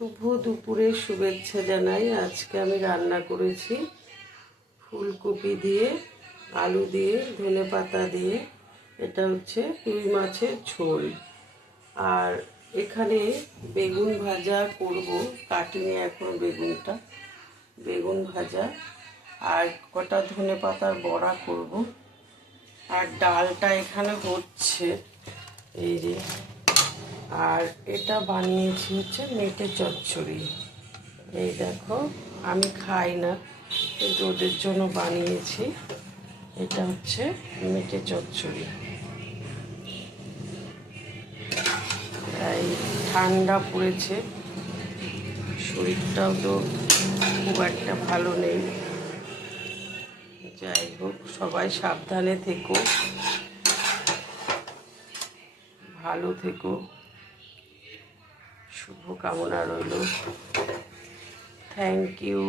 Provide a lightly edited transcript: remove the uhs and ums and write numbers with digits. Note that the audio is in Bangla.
শুভ দুপুরের শুভেচ্ছা জানাই। আজকে আমি রান্না করেছি ফুলকপি দিয়ে, আলু দিয়ে, ধনেপাতা দিয়ে। এটা হচ্ছে রুই মাছের ঝোল। আর এখানে বেগুন ভাজা করব, কাটিনি এখন বেগুনটা। বেগুন ভাজা আর কটা ধনেপাতার বড়া করব। আর ডালটা এখানে হচ্ছে, এই যে। আর এটা বানিয়েছি হচ্ছে মেটে চচ্চড়ি। এই দেখো, আমি খাই না কিন্তু ওদের জন্য বানিয়েছি। এটা হচ্ছে মেটে চচ্চড়ি। তাই ঠান্ডা পড়েছে, শরীরটাও তো খুব একটা ভালো নেই। যাই হোক, সবাই সাবধানে থেকো, ভালো থেকো, শুভ কামনা রইল। Thank you.